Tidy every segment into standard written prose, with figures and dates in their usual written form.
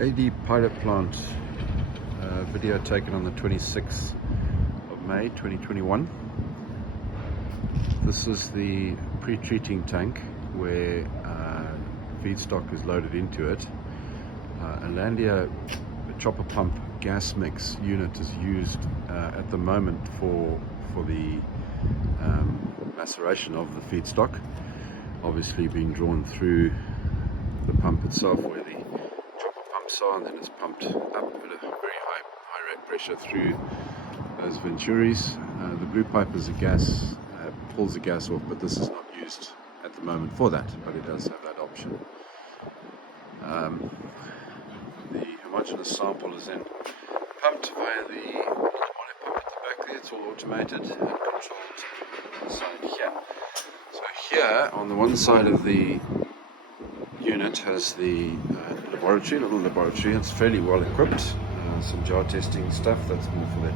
AD pilot plant video taken on the 26th of May 2021. This is the pre-treating tank where feedstock is loaded into it. A Landia chopper pump gas mix unit is used at the moment for the maceration of the feedstock, obviously being drawn through the pump itself where the chopper pumps are, and then it's pumped up at a very high rate pressure through those venturis. The blue pipe is a gas, pulls the gas off, but this is not used at the moment for that, but it does have that option. The homogeneous sample is then pumped via the pump at the back there. It's all automated and controlled on the side here. So here on the one side of the unit has the little laboratory. It's fairly well equipped. Some jar testing stuff, that's more for the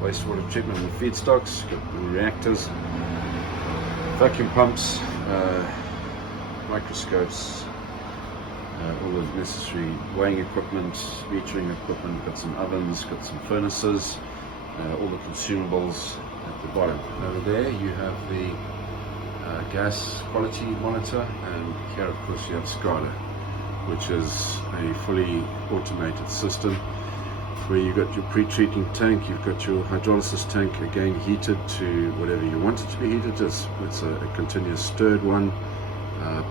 wastewater treatment and the feedstocks. Got the reactors, vacuum pumps, microscopes, all the necessary weighing equipment, metering equipment, got some ovens, got some furnaces, all the consumables at the bottom. Over there you have the gas quality monitor, and here of course you have Scala, which is a fully automated system where you've got your pre-treating tank, you've got your hydrolysis tank, again heated to whatever you want it to be heated. It's a continuous stirred one,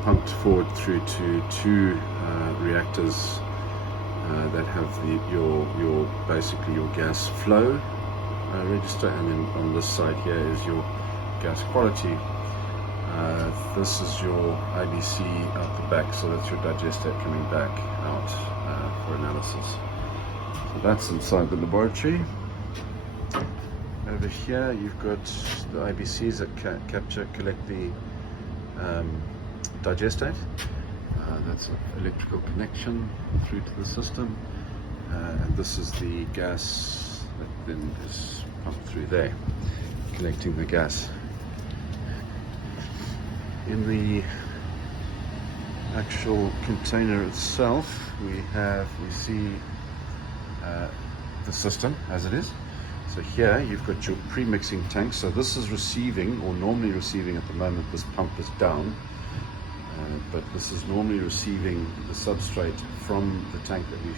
pumped forward through to two reactors that have your basically your gas flow register, and then on this side here is your gas quality. This is your IBC out the back, so that's your digester coming back out for analysis. So that's inside the laboratory. Over here you've got the IBCs that collect the digestate. That's an electrical connection through to the system, and this is the gas that then is pumped through there, collecting the gas. In the actual container itself, we see the system as it is. So here you've got your pre-mixing tank. So this is receiving, or normally receiving at the moment, this pump is down, but this is normally receiving the substrate from the tank that we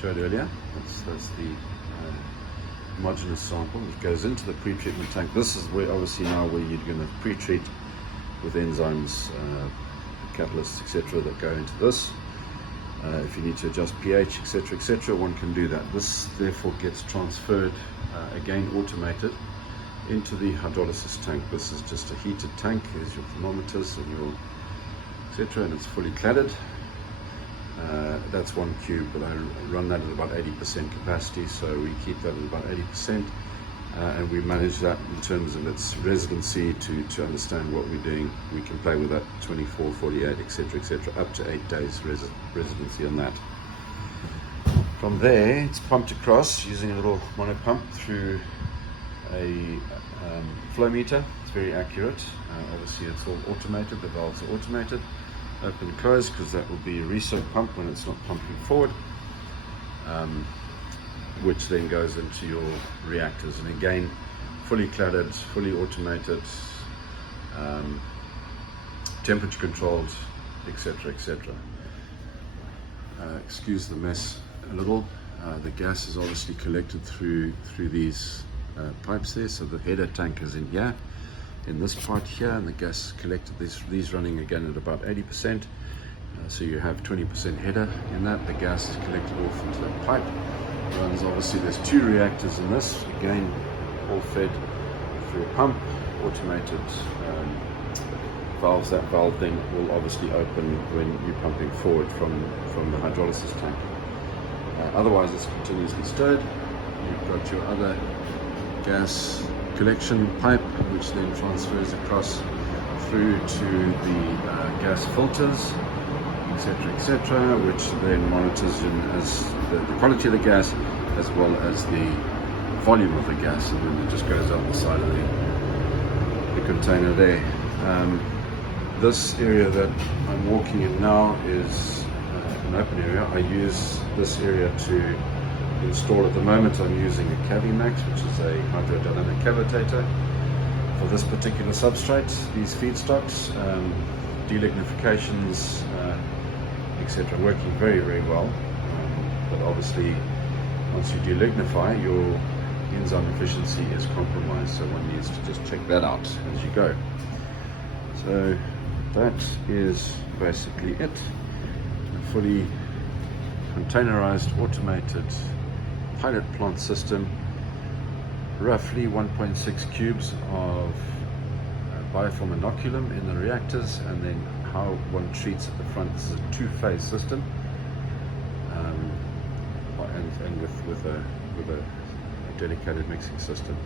showed earlier. That's the homogeneous sample. It goes into the pre-treatment tank. This is where obviously now where you're going to pre-treat with enzymes, catalysts, etc. that go into this. If you need to adjust pH, etc., one can do that. This therefore gets transferred, again automated, into the hydrolysis tank. This is just a heated tank. There's your thermometers and your etc., and it's fully cladded. That's 1 cube, but I run that at about 80% capacity, so we keep that at about 80%. And we manage that in terms of its residency to understand what we're doing. We can play with that 24, 48, etc., up to 8 days residency on that. From there, it's pumped across using a little mono pump through a flow meter. It's very accurate. Obviously, it's all automated. The valves are automated, open and close, because that will be a reset pump when it's not pumping forward. Which then goes into your reactors, and again fully cladded, fully automated, temperature controlled, etc. Excuse the mess a little. The gas is obviously collected through these pipes there. So the header tank is in here, in this part here, and the gas is collected. These running again at about 80%. So you have 20% header in that. The gas is collected off into that pipe. Runs, obviously there's two reactors in this, again all fed through a pump, automated valves. That valve then will obviously open when you're pumping forward from the hydrolysis tank. Otherwise it's continuously stirred. You've got your other gas collection pipe, which then transfers across through to the gas filters, etc., which then monitors as the quality of the gas as well as the volume of the gas, and then it just goes out the side of the container there. This area that I'm walking in now is an open area, I use this area to install. At the moment I'm using a Cavimax, which is a hydrodynamic cavitator for this particular substrate, these feedstocks, delignifications, etc. working very, very well. But obviously once you delignify, your enzyme efficiency is compromised, so one needs to just check that out as you go. So that is basically it. A fully containerized, automated pilot plant system, roughly 1.6 cubes of bioform inoculum in the reactors, and then how one treats at the front. This is a two-phase system, and with a dedicated mixing system.